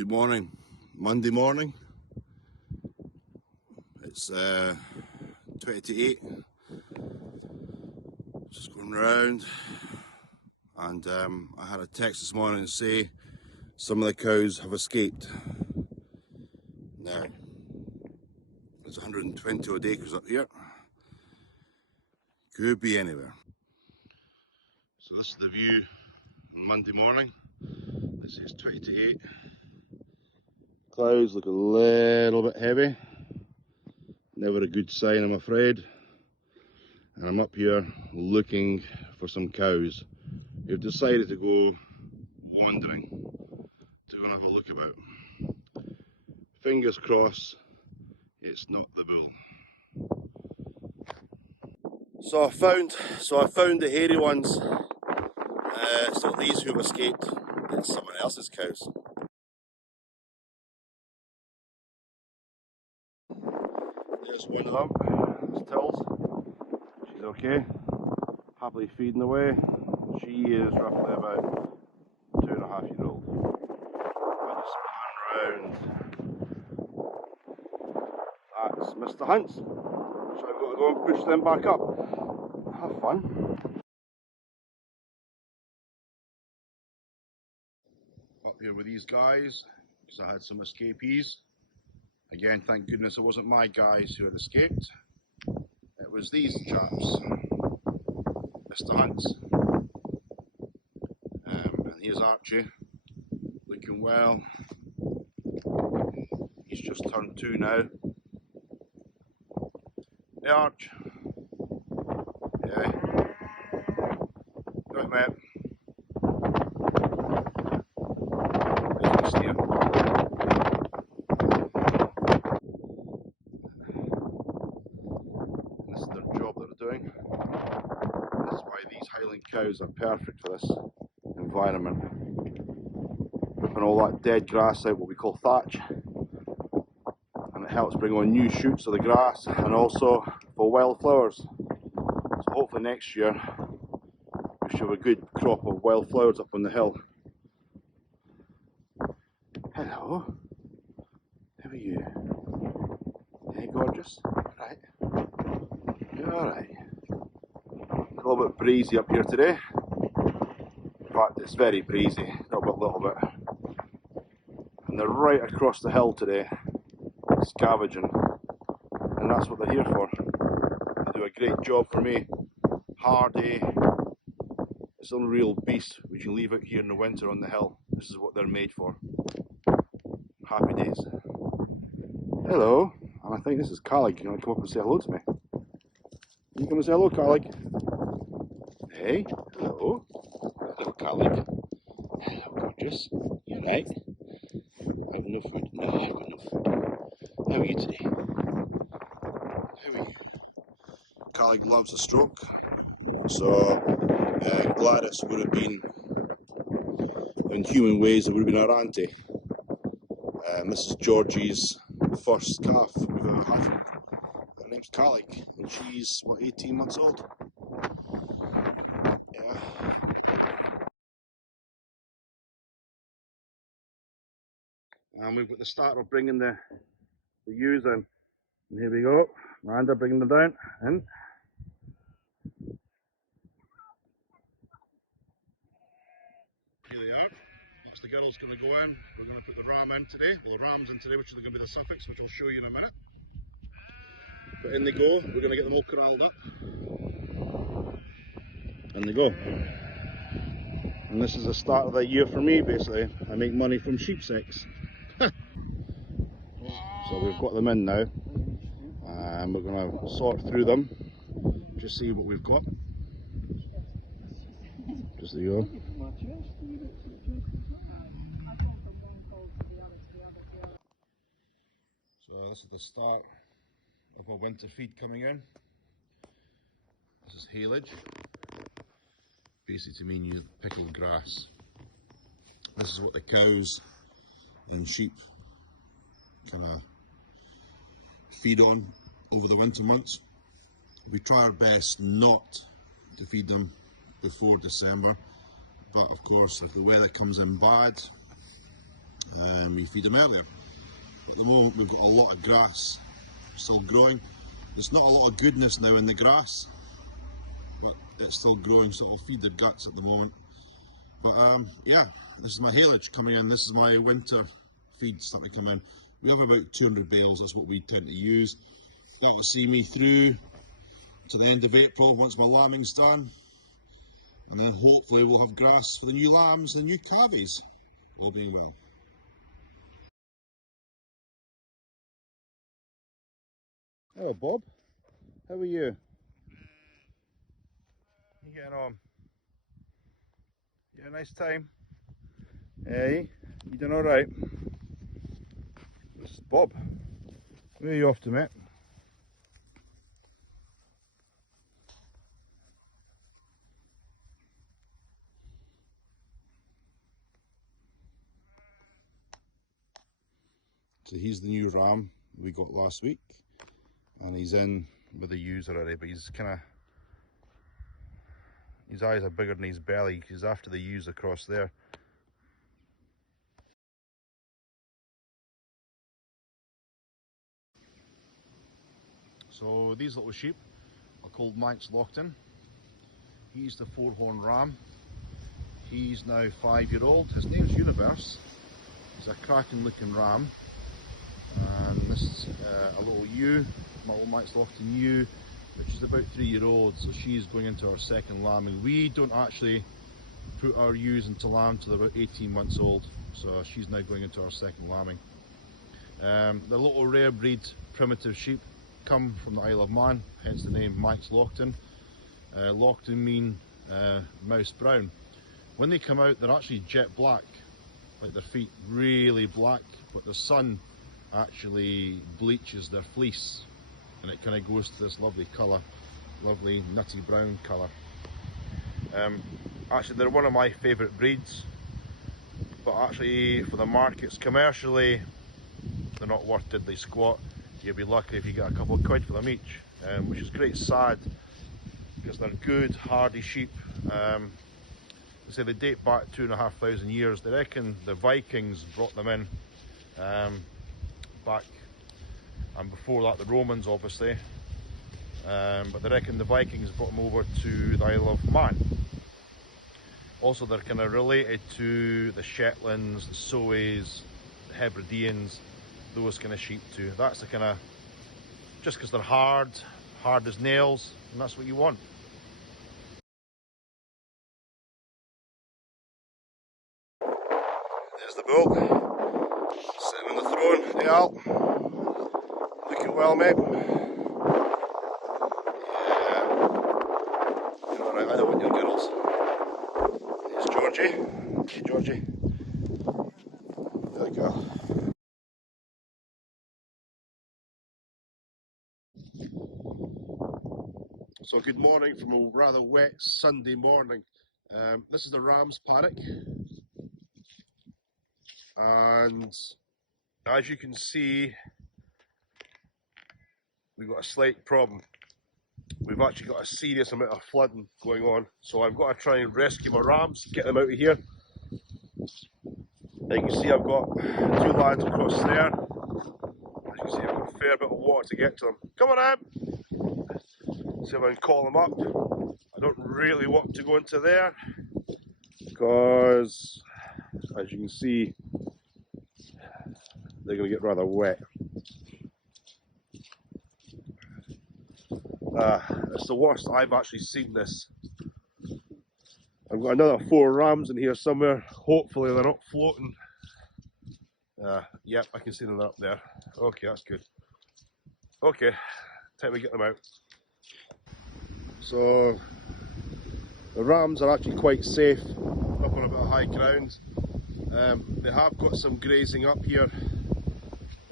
Good morning, Monday morning. It's 20 to 8, just going round, and I had a text this morning to say some of the cows have escaped. Now, there's 120 odd acres up here, could be anywhere. So this is the view on Monday morning. This is 20 to 8. Clouds look a little bit heavy. Never a good sign, I'm afraid. And I'm up here looking for some cows. We've decided to go wandering to go and have a look about. Fingers crossed it's not the bull. So I found the hairy ones. It's not these who've escaped, it's someone else's cows. There's one of them, it's Tills. She's okay, happily feeding away. She is roughly about 2.5-year-old. I just pan round. That's Mr. Hunt's. So I've got to go and push them back up. Have fun. Up here with these guys, because I had some escapees. Again, thank goodness it wasn't my guys who had escaped. It was these chaps, Mr. Hunt's. And here's Archie, looking well. He's just turned 2 now. Hey Arch. Yeah. Right, mate. Steer. This is their job that they're doing. That's why these Highland cows are perfect for this environment. Ripping all that dead grass out, what we call thatch. And it helps bring on new shoots of the grass and also for wildflowers. So hopefully next year we should have a good crop of wildflowers up on the hill. Hello, how are you? Hey, gorgeous? Right. You're alright. A little bit breezy up here today. In fact, it's very breezy, not but a little bit. And they're right across the hill today, scavenging. And that's what they're here for. They do a great job for me. Hardy. It's an unreal beast we can leave out here in the winter on the hill. This is what they're made for. Happy days. Hello, and I think this is Calig. You want to come up and say hello to me? You come and say hello, Calig. Hey, hello. Hello, Calig. Hello, gorgeous. You alright? I have no food. No, I've got no food. How are you today? How are you? Calig loves a stroke, so Gladys would have been, in human ways, it would have been our auntie. Mrs. Georgie's first calf we've ever had. Her name's Calig, and she's, what, 18 months old? Yeah. And we've got the start of bringing the ewes in. And here we go, Miranda bringing them down, in. Here they are. That's the girl's going to go in. We're going to put the ram in today. Well, the ram's in today, which is going to be the suffix, which I'll show you in a minute. But in they go. We're going to get them all corralled up. In they go. And this is the start of the year for me, basically. I make money from sheep sex. So we've got them in now. And we're going to sort through them. Just see what we've got. Just there you go. So this is the start of our winter feed coming in. This is haylage. Basically to mean you pickled grass. This is what the cows and sheep kind of feed on over the winter months. We try our best not to feed them before December, but of course if the weather comes in bad, we feed them earlier. At the moment we've got a lot of grass still growing. There's not a lot of goodness now in the grass, but it's still growing, so I'll feed their guts at the moment. But yeah, this is my haylage coming in. This is my winter feed starting to come in. We have about 200 bales, that's what we tend to use. That will see me through to the end of April once my lambing's done. And then hopefully we'll have grass for the new lambs and the new calves. All being well. Hello Bob, how are you? You getting on? You had a nice time? Hey, you doing alright? This is Bob. Where are you off to, mate? So he's the new ram we got last week, and he's in with the ewes already, but he's kind of, his eyes are bigger than his belly. He's after the ewes across there. So these little sheep are called Manx Lockton. He's the 4-horn ram. He's now 5-year-old. His name's Universe. He's a cracking looking ram. And this is a little ewe, my little Manx Lockton ewe, which is about 3-year-old, so she's going into her second lambing. We don't actually put our ewes into lamb till they're about 18 months old, so she's now going into her second lambing. The little rare breed primitive sheep come from the Isle of Man, hence the name Manx Lockton. Lockton mean mouse brown. When they come out, they're actually jet black, like their feet really black, but the sun actually bleaches their fleece and it kind of goes to this lovely colour, lovely nutty brown colour. Actually they're one of my favourite breeds, but actually for the markets commercially they're not worth diddly squat. You'll be lucky if you get a couple of quid for them each, which is great sad because they're good hardy sheep. They say they date back 2,500 years. They reckon the Vikings brought them in back, and before that the Romans obviously, but they reckon the Vikings brought them over to the Isle of Man. Also they're kind of related to the Shetlands, the Soways, the Hebrideans, those kind of sheep too. That's the kind of, just because they're hard as nails, and that's what you want. There's the bull, sitting on the throne. Hey Al, looking well mate. Yeah, you're alright, I don't want your girls. There's Georgie. Hey Georgie. There we go. So good morning from a rather wet Sunday morning. This is the Rams paddock, and as you can see we've got a slight problem. We've actually got a serious amount of flooding going on, so I've got to try and rescue my rams, get them out of here. As you can see I've got 2 lads across there. As you can see I've got a fair bit of water to get to them. Come on Em! See if I can call them up. I don't really want to go into there because, as you can see, they're going to get rather wet. It's the worst I've actually seen this. I've got another 4 rams in here somewhere. Hopefully they're not floating. Yep, I can see them, they're up there. Okay, that's good. Okay, time to get them out. So the rams are actually quite safe up on a bit of high ground. They have got some grazing up here.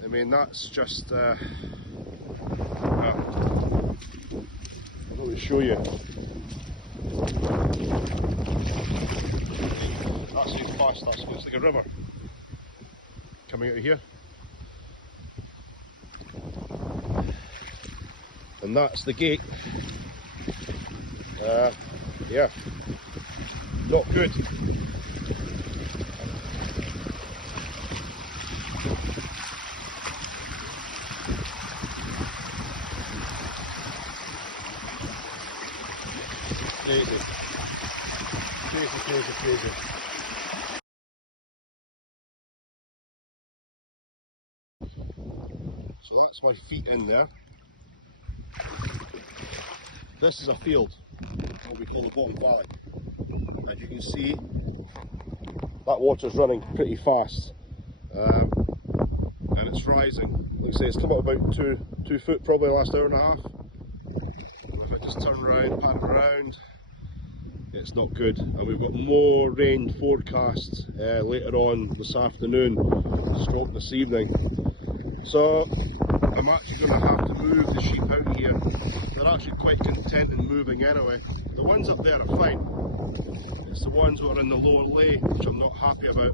I mean, that's just let me show you. That's how fast that's going. It's like a river coming out of here. And that's the gate. Yeah, not good. Crazy. Crazy, crazy, crazy. So that's my feet in there. This is a field, what we call the bottom valley. As you can see, that water's running pretty fast, and it's rising. Like I say, it's come up about 2 foot probably the last hour and a half. If I just turn around, pan around, it's not good. And we've got more rain forecast later on this afternoon, stroke this evening. So I'm actually going to have to move the sheep out here. They're actually quite content in moving anyway. The ones up there are fine. It's the ones that are in the lower lay which I'm not happy about.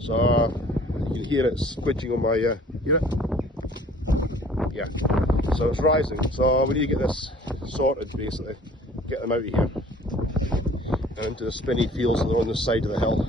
So you can hear it squidging on my hear it? Yeah. So it's rising. So we need to get this sorted basically. Get them out of here and into the spinny fields that are on the side of the hill.